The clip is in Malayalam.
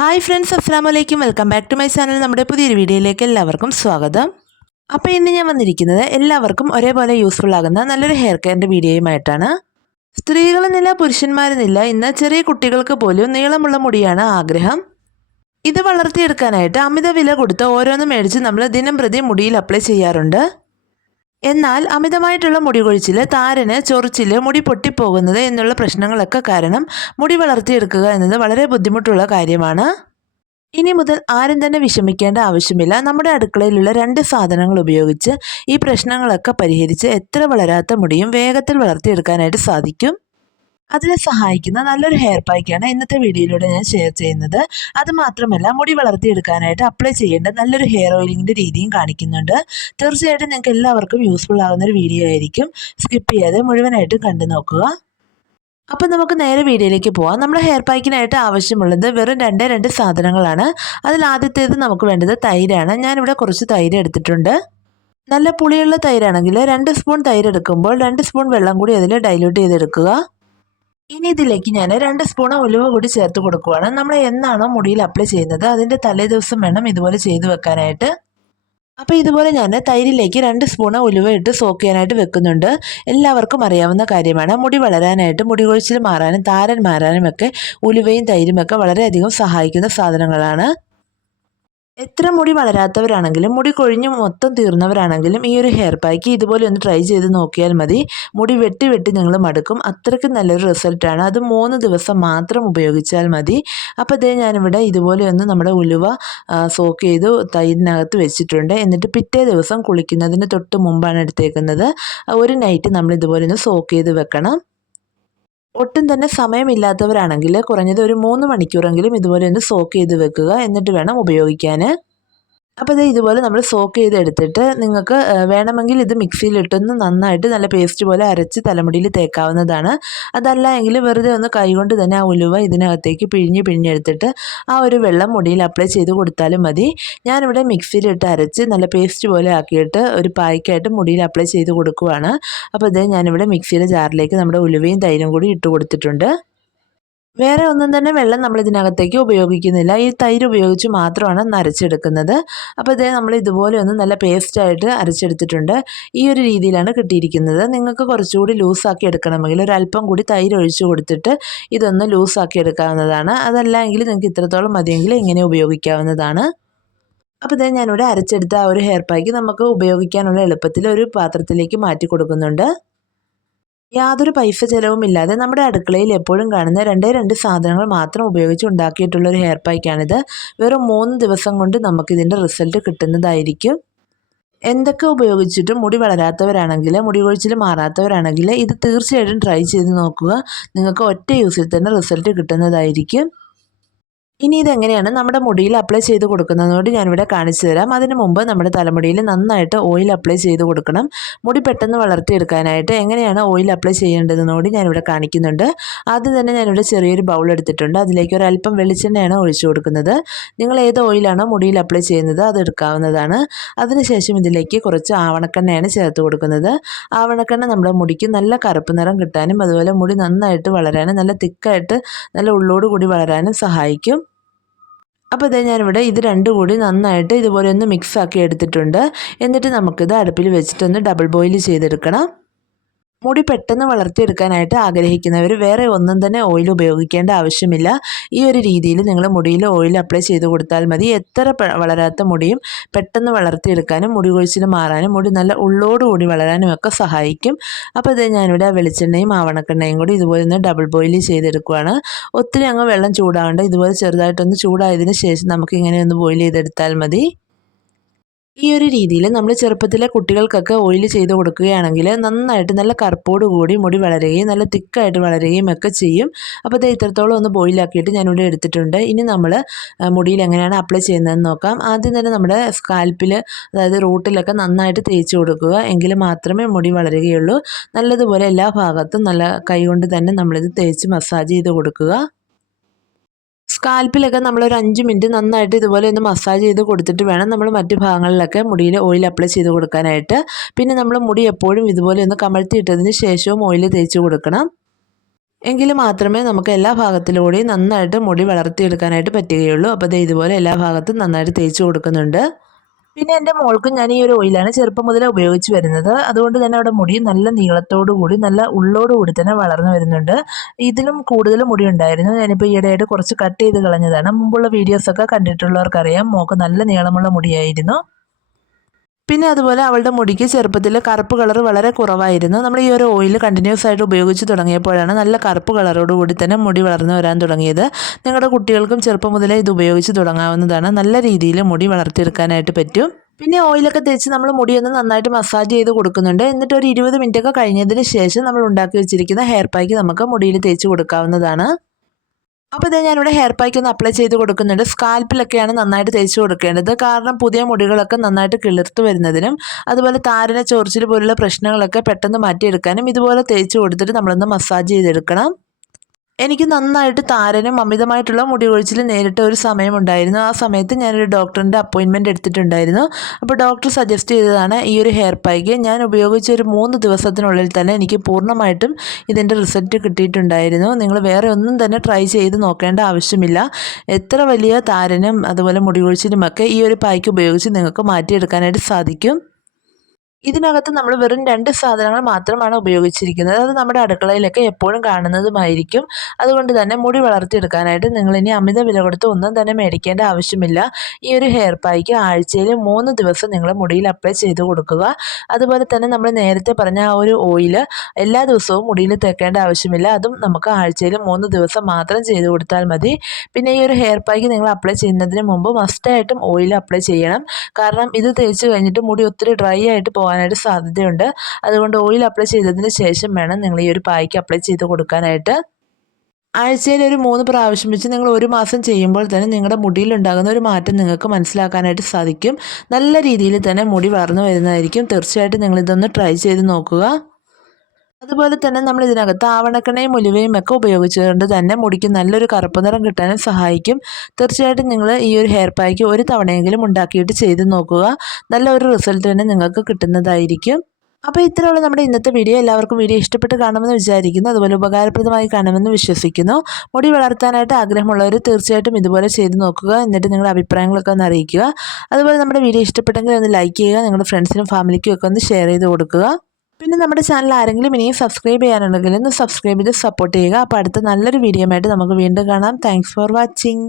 ഹായ് ഫ്രണ്ട്സ്, അസ്സലാമലൈക്കും. Welcome back to my channel. നമ്മുടെ പുതിയൊരു വീഡിയോയിലേക്ക് എല്ലാവർക്കും സ്വാഗതം. അപ്പോൾ ഇന്ന് ഞാൻ വന്നിരിക്കുന്നത് എല്ലാവർക്കും ഒരേപോലെ യൂസ്ഫുൾ ആകുന്ന നല്ലൊരു ഹെയർ കെയറിൻ്റെ വീഡിയോയുമായിട്ടാണ്. സ്ത്രീകളെന്നില്ല പുരുഷന്മാരെന്നില്ല, ഇന്ന് ചെറിയ കുട്ടികൾക്ക് പോലും നീളമുള്ള മുടിയാണ് ആഗ്രഹം. ഇത് വളർത്തിയെടുക്കാനായിട്ട് അമിത വില കൊടുത്ത് ഓരോന്നും മേടിച്ച് നമ്മൾ ദിനം പ്രതി മുടിയിൽ അപ്ലൈ ചെയ്യാറുണ്ട്. എന്നാൽ അമിതമായിട്ടുള്ള മുടി കൊഴിച്ചിൽ, താരന്, ചൊറിച്ചിൽ, മുടി പൊട്ടിപ്പോകുന്നത് എന്നുള്ള പ്രശ്നങ്ങളൊക്കെ കാരണം മുടി വളർത്തിയെടുക്കുക എന്നത് വളരെ ബുദ്ധിമുട്ടുള്ള കാര്യമാണ്. ഇനി മുതൽ ആരും തന്നെ വിഷമിക്കേണ്ട ആവശ്യമില്ല. നമ്മുടെ അടുക്കളയിലുള്ള 2 സാധനങ്ങൾ ഉപയോഗിച്ച് ഈ പ്രശ്നങ്ങളൊക്കെ പരിഹരിച്ച് എത്ര വളരാത്ത മുടിയും വേഗത്തിൽ വളർത്തിയെടുക്കാനായിട്ട് സാധിക്കും. അതിനെ സഹായിക്കുന്ന നല്ലൊരു ഹെയർ പാക്കാണ് ഇന്നത്തെ വീഡിയോയിലൂടെ ഞാൻ ഷെയർ ചെയ്യുന്നത്. അതുമാത്രമല്ല, മുടി വളർത്തിയെടുക്കാനായിട്ട് അപ്ലൈ ചെയ്യേണ്ട നല്ലൊരു ഹെയർ ഓയിലിങ്ങിൻ്റെ രീതിയും കാണിക്കുന്നുണ്ട്. തീർച്ചയായിട്ടും നിങ്ങൾക്ക് എല്ലാവർക്കും യൂസ്ഫുൾ ആകുന്നൊരു വീഡിയോ ആയിരിക്കും. സ്കിപ്പ് ചെയ്യാതെ മുഴുവനായിട്ടും കണ്ടു നോക്കുക. അപ്പോൾ നമുക്ക് നേരെ വീഡിയോയിലേക്ക് പോവാം. നമ്മുടെ ഹെയർ പാക്കിനായിട്ട് ആവശ്യമുള്ളത് വെറും 2 സാധനങ്ങളാണ്. അതിൽ ആദ്യത്തേത് നമുക്ക് വേണ്ടത് തൈരാണ്. ഞാനിവിടെ കുറച്ച് തൈര് എടുത്തിട്ടുണ്ട്. നല്ല പുളിയുള്ള തൈരാണെങ്കിൽ 2 സ്പൂൺ തൈര് എടുക്കുമ്പോൾ 2 സ്പൂൺ വെള്ളം കൂടി അതിൽ ഡൈല്യൂട്ട് ചെയ്തെടുക്കുക. ഇനി ഇതിലേക്ക് ഞാൻ 2 സ്പൂൺ ഉലുവ കൂടി ചേർത്ത് കൊടുക്കുകയാണ്. നമ്മൾ എന്നാണോ മുടിയിൽ അപ്ലൈ ചെയ്യുന്നത് അതിൻ്റെ തലേ ദിവസം വേണം ഇതുപോലെ ചെയ്തു വെക്കാനായിട്ട്. അപ്പോൾ ഇതുപോലെ ഞാൻ തൈരിലേക്ക് 2 സ്പൂൺ ഉലുവ ഇട്ട് സോക്ക് ചെയ്യാനായിട്ട് വെക്കുന്നുണ്ട്. എല്ലാവർക്കും അറിയാവുന്ന കാര്യമാണ്, മുടി വളരാനായിട്ട്, മുടി കൊഴിച്ചിൽ മാറാനും താരൻ മാറാനും ഒക്കെ ഉലുവയും തൈരുമൊക്കെ വളരെയധികം സഹായിക്കുന്ന സാധനങ്ങളാണ്. എത്ര മുടി വളരാത്തവരാണെങ്കിലും മുടി കൊഴിഞ്ഞ് മൊത്തം തീർന്നവരാണെങ്കിലും ഈ ഒരു ഹെയർ പാക്ക് ഇതുപോലെ ഒന്ന് ട്രൈ ചെയ്ത് നോക്കിയാൽ മതി. മുടി വെട്ടി വെട്ടി നിങ്ങൾ മടുക്കും. അത്രയ്ക്ക് നല്ലൊരു റിസൾട്ടാണ്. അത് 3 ദിവസം മാത്രം ഉപയോഗിച്ചാൽ മതി. അപ്പോൾ ഇതേ ഞാനിവിടെ ഇതുപോലെ ഒന്ന് നമ്മുടെ ഉലുവ സോക്ക് ചെയ്ത് തൈരിനകത്ത് വെച്ചിട്ടുണ്ട്. എന്നിട്ട് പിറ്റേ ദിവസം കുളിക്കുന്നതിന് തൊട്ട് മുമ്പാണ് എടുത്തേക്കുന്നത്. ഒരു നൈറ്റ് നമ്മൾ ഇതുപോലെ ഒന്ന് സോക്ക് ചെയ്ത് വെക്കണം. ഒട്ടും തന്നെ സമയമില്ലാത്തവരാണെങ്കിൽ കുറഞ്ഞത് ഒരു 3 മണിക്കൂറെങ്കിലും ഇതുപോലെ ഒന്ന് സോക്ക് ചെയ്ത് വെക്കുക. എന്നിട്ട് വേണം ഉപയോഗിക്കാൻ. അപ്പോൾ ഇത് ഇതുപോലെ നമ്മൾ സോക്ക് ചെയ്തെടുത്തിട്ട് നിങ്ങൾക്ക് വേണമെങ്കിൽ ഇത് മിക്സിയിലിട്ടൊന്ന് നന്നായിട്ട് നല്ല പേസ്റ്റ് പോലെ അരച്ച് തലമുടിയിൽ തേക്കാവുന്നതാണ്. അതല്ല എങ്കിൽ വെറുതെ ഒന്ന് കൈകൊണ്ട് തന്നെ ആ ഉലുവ ഇതിനകത്തേക്ക് പിഴിഞ്ഞെടുത്തിട്ട് ആ ഒരു വെള്ളം മുടിയിൽ അപ്ലൈ ചെയ്ത് കൊടുത്താലും മതി. ഞാനിവിടെ മിക്സിയിലിട്ട് അരച്ച് നല്ല പേസ്റ്റ് പോലെ ആക്കിയിട്ട് ഒരു പായ്ക്കായിട്ട് മുടിയിൽ അപ്ലൈ ചെയ്ത് കൊടുക്കുവാണ്. അപ്പോൾ ഇത് ഞാനിവിടെ മിക്സിയുടെ ജാറിലേക്ക് നമ്മുടെ ഉലുവയും തൈരും കൂടി ഇട്ട് കൊടുത്തിട്ടുണ്ട്. വേറെ ഒന്നും തന്നെ വെള്ളം നമ്മൾ ഇതിനകത്തേക്ക് ഉപയോഗിക്കുന്നില്ല. ഈ തൈര് ഉപയോഗിച്ച് മാത്രമാണ് ഒന്ന് അരച്ചെടുക്കുന്നത്. അപ്പോൾ ഇതേ നമ്മൾ ഇതുപോലെ ഒന്ന് നല്ല പേസ്റ്റായിട്ട് അരച്ചെടുത്തിട്ടുണ്ട്. ഈ ഒരു രീതിയിലാണ് കിട്ടിയിരിക്കുന്നത്. നിങ്ങൾക്ക് കുറച്ചുകൂടി ലൂസാക്കി എടുക്കണമെങ്കിൽ ഒരല്പം കൂടി തൈര് ഒഴിച്ച് കൊടുത്തിട്ട് ഇതൊന്ന് ലൂസാക്കി എടുക്കാവുന്നതാണ്. അതല്ല എങ്കിൽ നിങ്ങൾക്ക് ഇത്രത്തോളം മതിയെങ്കിൽ ഇങ്ങനെ ഉപയോഗിക്കാവുന്നതാണ്. അപ്പോൾ ഇതേ ഞാനിവിടെ അരച്ചെടുത്ത ആ ഒരു ഹെയർ പാക്ക് നമുക്ക് ഉപയോഗിക്കാനുള്ള എളുപ്പത്തിൽ ഒരു പാത്രത്തിലേക്ക് മാറ്റി കൊടുക്കുന്നുണ്ട്. യാതൊരു പൈസ ചിലവുമില്ലാതെ നമ്മുടെ അടുക്കളയിൽ എപ്പോഴും കാണുന്ന 2 സാധനങ്ങൾ മാത്രം ഉപയോഗിച്ച് ഉണ്ടാക്കിയിട്ടുള്ള ഒരു ഹെയർ പാക്കാണിത്. വെറും 3 ദിവസം കൊണ്ട് നമുക്കിതിൻ്റെ റിസൾട്ട് കിട്ടുന്നതായിരിക്കും. എന്തൊക്കെ ഉപയോഗിച്ചിട്ടും മുടി വളരാത്തവരാണെങ്കിൽ, മുടി കൊഴിച്ചിൽ മാറാത്തവരാണെങ്കിൽ ഇത് തീർച്ചയായിട്ടും ട്രൈ ചെയ്ത് നോക്കുക. നിങ്ങൾക്ക് ഒറ്റ യൂസിൽ തന്നെ റിസൾട്ട് കിട്ടുന്നതായിരിക്കും. ഇനി ഇതെങ്ങനെയാണ് നമ്മുടെ മുടിയിൽ അപ്ലൈ ചെയ്ത് കൊടുക്കുന്നതുകൊണ്ട് ഞാനിവിടെ കാണിച്ചു തരാം. അതിന് മുമ്പ് നമ്മുടെ തലമുടിയിൽ നന്നായിട്ട് ഓയിൽ അപ്ലൈ ചെയ്ത് കൊടുക്കണം. മുടി പെട്ടെന്ന് വളർത്തിയെടുക്കാനായിട്ട് എങ്ങനെയാണ് ഓയിൽ അപ്ലൈ ചെയ്യേണ്ടതെന്നോട് ഞാനിവിടെ കാണിക്കുന്നുണ്ട്. ആദ്യം തന്നെ ഞാനിവിടെ ചെറിയൊരു ബൗൾ എടുത്തിട്ടുണ്ട്. അതിലേക്ക് ഒരല്പം വെളിച്ചെണ്ണയാണ് ഒഴിച്ചു കൊടുക്കുന്നത്. നിങ്ങൾ ഏത് ഓയിലാണോ മുടിയിൽ അപ്ലൈ ചെയ്യുന്നത് അത് എടുക്കാവുന്നതാണ്. അതിനുശേഷം ഇതിലേക്ക് കുറച്ച് ആവണക്കെണ്ണയാണ് ചേർത്ത് കൊടുക്കുന്നത്. ആവണക്കെണ്ണ നമ്മുടെ മുടിക്ക് നല്ല കറുപ്പ് നിറം കിട്ടാനും അതുപോലെ മുടി നന്നായിട്ട് വളരാനും നല്ല തിക്കായിട്ട് നല്ല ഉള്ളോട് കൂടി വളരാനും സഹായിക്കും. അപ്പോൾ ഇതേ ഞാനിവിടെ ഇത് 2 കൂടി നന്നായിട്ട് ഇതുപോലെ ഒന്ന് മിക്സ് ആക്കി എടുത്തിട്ടുണ്ട്. എന്നിട്ട് നമുക്കിത് അടുപ്പിൽ വെച്ചിട്ടൊന്ന് ഡബിൾ ബോയിൽ ചെയ്തെടുക്കണം. മുടി പെട്ടെന്ന് വളർത്തിയെടുക്കാനായിട്ട് ആഗ്രഹിക്കുന്നവർ വേറെ ഒന്നും തന്നെ ഓയിൽ ഉപയോഗിക്കേണ്ട ആവശ്യമില്ല. ഈ ഒരു രീതിയിൽ നിങ്ങൾ മുടിയിൽ ഓയിൽ അപ്ലൈ ചെയ്ത് കൊടുത്താൽ മതി. എത്ര വളരാത്ത മുടിയും പെട്ടെന്ന് വളർത്തിയെടുക്കാനും മുടി കൊഴിച്ചിൽ മാറാനും മുടി നല്ല ഉള്ളോടുകൂടി വളരാനും ഒക്കെ സഹായിക്കും. അപ്പോൾ ഇത് ഞാനിവിടെ വെളിച്ചെണ്ണയും ആവണക്കെണ്ണയും കൂടി ഇതുപോലെ ഒന്ന് ഡബിൾ ബോയിൽ ചെയ്തെടുക്കുകയാണ്. ഒത്തിരി അങ്ങ് വെള്ളം ചൂടാവേണ്ട, ഇതുപോലെ ചെറുതായിട്ടൊന്ന് ചൂടായതിന് ശേഷം നമുക്കിങ്ങനെ ഒന്ന് ബോയിൽ ചെയ്തെടുത്താൽ മതി. ഈ ഒരു രീതിയിൽ നമ്മൾ ചെറുപ്പത്തിലെ കുട്ടികൾക്കൊക്കെ ഓയിൽ ചെയ്ത് കൊടുക്കുകയാണെങ്കിൽ നന്നായിട്ട് നല്ല കറുപ്പോട് കൂടി മുടി വളരുകയും നല്ല തിക്കായിട്ട് വളരുകയും ഒക്കെ ചെയ്യും. അപ്പോൾ ഇത് ഇത്രത്തോളം ഒന്ന് ബോയിലാക്കിയിട്ട് ഞാനിവിടെ എടുത്തിട്ടുണ്ട്. ഇനി നമ്മൾ മുടിയിൽ എങ്ങനെയാണ് അപ്ലൈ ചെയ്യുന്നതെന്ന് നോക്കാം. ആദ്യം തന്നെ നമ്മുടെ സ്കാൽപ്പിൽ, അതായത് റൂട്ടിലൊക്കെ നന്നായിട്ട് തേച്ച് കൊടുക്കുക. എങ്കിൽ മാത്രമേ മുടി വളരുകയുള്ളൂ. നല്ലതുപോലെ എല്ലാ ഭാഗത്തും നല്ല കൈകൊണ്ട് തന്നെ നമ്മളിത് തേച്ച് മസാജ് ചെയ്ത് കൊടുക്കുക. സ്കാൽപ്പിലൊക്കെ നമ്മളൊരു 5 മിനിറ്റ് നന്നായിട്ട് ഇതുപോലെ ഒന്ന് മസാജ് ചെയ്ത് കൊടുത്തിട്ട് വേണം നമ്മൾ മറ്റു ഭാഗങ്ങളിലൊക്കെ മുടിയിൽ ഓയിൽ അപ്ലൈ ചെയ്ത് കൊടുക്കാനായിട്ട്. പിന്നെ നമ്മൾ മുടി എപ്പോഴും ഇതുപോലെ ഒന്ന് കമഴ്ത്തിയിട്ടതിന് ശേഷവും ഓയിൽ തേച്ച് കൊടുക്കണം. എങ്കിൽ മാത്രമേ നമുക്ക് എല്ലാ ഭാഗത്തിലൂടെയും നന്നായിട്ട് മുടി വളർത്തിയെടുക്കാനായിട്ട് പറ്റുകയുള്ളൂ. അപ്പോൾ ദേ ഇതുപോലെ എല്ലാ ഭാഗത്തും നന്നായിട്ട് തേച്ച് കൊടുക്കുന്നുണ്ട്. പിന്നെ എൻ്റെ മോൾക്കും ഞാൻ ഈ ഒരു ഓയിലാണ് ചെറുപ്പം മുതലേ ഉപയോഗിച്ച് വരുന്നത്. അതുകൊണ്ട് തന്നെ അവിടെ മുടി നല്ല നീളത്തോടു കൂടി നല്ല ഉള്ളോട് കൂടി തന്നെ വളർന്നു വരുന്നുണ്ട്. ഇതിലും കൂടുതൽ മുടി ഉണ്ടായിരുന്നു. ഞാനിപ്പോൾ ഈയിടെയായിട്ട് കുറച്ച് കട്ട് ചെയ്ത് കളഞ്ഞതാണ്. മുമ്പുള്ള വീഡിയോസൊക്കെ കണ്ടിട്ടുള്ളവർക്കറിയാം മോൾക്ക് നല്ല നീളമുള്ള മുടിയായിരുന്നു. പിന്നെ അതുപോലെ അവളുടെ മുടിക്ക് ചെറുപ്പത്തിൽ കറുപ്പ് കളർ വളരെ കുറവായിരുന്നു. നമ്മൾ ഈ ഒരു ഓയിൽ കണ്ടിന്യൂസ് ആയിട്ട് ഉപയോഗിച്ച് തുടങ്ങിയപ്പോഴാണ് നല്ല കറുപ്പ് കളറോട് കൂടി തന്നെ മുടി വളർന്നു വരാൻ തുടങ്ങിയത്. നിങ്ങളുടെ കുട്ടികൾക്കും ചെറുപ്പം മുതലേ ഇത് ഉപയോഗിച്ച് തുടങ്ങാവുന്നതാണ്. നല്ല രീതിയിൽ മുടി വളർത്തിയെടുക്കാനായിട്ട് പറ്റും. പിന്നെ ഓയിലൊക്കെ തേച്ച് നമ്മൾ മുടിയൊന്ന് നന്നായിട്ട് മസാജ് ചെയ്ത് കൊടുക്കുന്നുണ്ട്. എന്നിട്ട് ഒരു 20 മിനിറ്റൊക്കെ കഴിഞ്ഞതിന് ശേഷം നമ്മൾ ഉണ്ടാക്കി വെച്ചിരിക്കുന്ന ഹെയർ പാക്ക് നമുക്ക് മുടിയിൽ തേച്ച് കൊടുക്കാവുന്നതാണ്. അപ്പോൾ ഇതേ ഞാനിവിടെ ഹെയർ പാക്ക് ഒന്ന് അപ്ലൈ ചെയ്ത് കൊടുക്കുന്നുണ്ട്. സ്കാൽപ്പിലൊക്കെയാണ് നന്നായിട്ട് തേച്ച് കൊടുക്കേണ്ടത്. കാരണം പുതിയ മുടികളൊക്കെ നന്നായിട്ട് കിളിർത്ത് വരുന്നതിനും അതുപോലെ താരന ചൊറിച്ചിൽ പോലുള്ള പ്രശ്നങ്ങളൊക്കെ പെട്ടെന്ന് മാറ്റിയെടുക്കാനും ഇതുപോലെ തേച്ച് കൊടുത്തിട്ട് നമ്മളൊന്ന് മസാജ് ചെയ്തെടുക്കണം. എനിക്ക് നന്നായിട്ട് താരനും അമിതമായിട്ടുള്ള മുടി കൊഴിച്ചിൽ നേരിട്ട ഒരു സമയമുണ്ടായിരുന്നു. ആ സമയത്ത് ഞാനൊരു ഡോക്ടറിൻ്റെ അപ്പോയിൻമെൻറ്റ് എടുത്തിട്ടുണ്ടായിരുന്നു. അപ്പോൾ ഡോക്ടർ സജസ്റ്റ് ചെയ്തതാണ് ഈ ഒരു ഹെയർ പാക്ക്. ഞാൻ ഉപയോഗിച്ച ഒരു 3 ദിവസത്തിനുള്ളിൽ തന്നെ എനിക്ക് പൂർണ്ണമായിട്ടും ഇതിൻ്റെ റിസൾട്ട് കിട്ടിയിട്ടുണ്ടായിരുന്നു. നിങ്ങൾ വേറെ ഒന്നും തന്നെ ട്രൈ ചെയ്ത് നോക്കേണ്ട ആവശ്യമില്ല. എത്ര വലിയ താരനും അതുപോലെ മുടി കൊഴിച്ചിലുമൊക്കെ ഈ ഒരു പാക്ക് ഉപയോഗിച്ച് നിങ്ങൾക്ക് മാറ്റിയെടുക്കാനായിട്ട് സാധിക്കും. ഇതിനകത്ത് നമ്മൾ വെറും 2 സാധനങ്ങൾ മാത്രമാണ് ഉപയോഗിച്ചിരിക്കുന്നത്. അത് നമ്മുടെ അടുക്കളയിലൊക്കെ എപ്പോഴും കാണുന്നതുമായിരിക്കും. അതുകൊണ്ട് തന്നെ മുടി വളർത്തിയെടുക്കാനായിട്ട് നിങ്ങളിനി അമിത വില കൊടുത്ത് ഒന്നും തന്നെ മേടിക്കേണ്ട ആവശ്യമില്ല. ഈ ഒരു ഹെയർ പായ്ക്ക് ആഴ്ചയിൽ 3 ദിവസം നിങ്ങൾ മുടിയിൽ അപ്ലൈ ചെയ്ത് കൊടുക്കുക. അതുപോലെ തന്നെ നമ്മൾ നേരത്തെ പറഞ്ഞ ആ ഒരു ഓയിൽ എല്ലാ ദിവസവും മുടിയിൽ തേക്കേണ്ട ആവശ്യമില്ല. അതും നമുക്ക് ആഴ്ചയിൽ 3 ദിവസം മാത്രം ചെയ്ത് കൊടുത്താൽ മതി. പിന്നെ ഈ ഒരു ഹെയർ പായ്ക്ക് നിങ്ങൾ അപ്ലൈ ചെയ്യുന്നതിന് മുമ്പ് മസ്റ്റായിട്ടും ഓയിൽ അപ്ലൈ ചെയ്യണം. കാരണം ഇത് തേച്ച് കഴിഞ്ഞിട്ട് മുടി ഒത്തിരി ഡ്രൈ ആയിട്ട് പോകാനായിട്ട് സാധ്യതയുണ്ട്. അതുകൊണ്ട് ഓയിൽ അപ്ലൈ ചെയ്തതിന് ശേഷം വേണം നിങ്ങൾ ഈ ഒരു പായ്ക്ക് അപ്ലൈ ചെയ്ത് കൊടുക്കാനായിട്ട്. ആഴ്ചയിൽ ഒരു 3 പ്രാവശ്യം വെച്ച് നിങ്ങൾ 1 മാസം ചെയ്യുമ്പോൾ തന്നെ നിങ്ങളുടെ മുടിയിലുണ്ടാകുന്ന ഒരു മാറ്റം നിങ്ങൾക്ക് മനസ്സിലാക്കാനായിട്ട് സാധിക്കും. നല്ല രീതിയിൽ തന്നെ മുടി വളർന്നു വരുന്നതായിരിക്കും. തീർച്ചയായിട്ടും നിങ്ങളിതൊന്ന് ട്രൈ ചെയ്ത് നോക്കുക. അതുപോലെ തന്നെ നമ്മൾ ഇതിനകത്ത് ആവണക്കെണ്ണയും ഉലുവയും ഒക്കെ ഉപയോഗിച്ചുകൊണ്ട് തന്നെ മുടിക്ക് നല്ലൊരു കറുപ്പ് നിറം കിട്ടാനും സഹായിക്കും. തീർച്ചയായിട്ടും നിങ്ങൾ ഈ ഒരു ഹെയർ പായ്ക്ക് ഒരു തവണയെങ്കിലും ഉണ്ടാക്കിയിട്ട് ചെയ്ത് നോക്കുക. നല്ല ഒരു റിസൾട്ട് തന്നെ നിങ്ങൾക്ക് കിട്ടുന്നതായിരിക്കും. അപ്പോൾ ഇത്രയുള്ള നമ്മുടെ ഇന്നത്തെ വീഡിയോ. എല്ലാവർക്കും വീഡിയോ ഇഷ്ടപ്പെട്ട് കാണുമെന്ന് വിചാരിക്കുന്നു. അതുപോലെ ഉപകാരപ്രദമായി കാണുമെന്ന് വിശ്വസിക്കുന്നു. മുടി വളർത്താനായിട്ട് ആഗ്രഹമുള്ളവർ തീർച്ചയായിട്ടും ഇതുപോലെ ചെയ്ത് നോക്കുക. എന്നിട്ട് നിങ്ങളുടെ അഭിപ്രായങ്ങളൊക്കെ ഒന്ന് അറിയിക്കുക. അതുപോലെ നമ്മുടെ വീഡിയോ ഇഷ്ടപ്പെട്ടെങ്കിൽ ഒന്ന് ലൈക്ക് ചെയ്യുക. നിങ്ങളുടെ ഫ്രണ്ട്സിനും ഫാമിലിക്കും ഒക്കെ ഒന്ന് ഷെയർ ചെയ്ത് കൊടുക്കുക. പിന്നെ നമ്മുടെ ചാനൽ ആരെങ്കിലും ഇനിയും സബ്സ്ക്രൈബ് ചെയ്യാനുണ്ടെങ്കിൽ ഒന്ന് സബ്സ്ക്രൈബ് ചെയ്ത് സപ്പോർട്ട് ചെയ്യുക. അപ്പോൾ അടുത്ത നല്ലൊരു വീഡിയോ ആയിട്ട് നമുക്ക് വീണ്ടും കാണാം. Thanks for watching.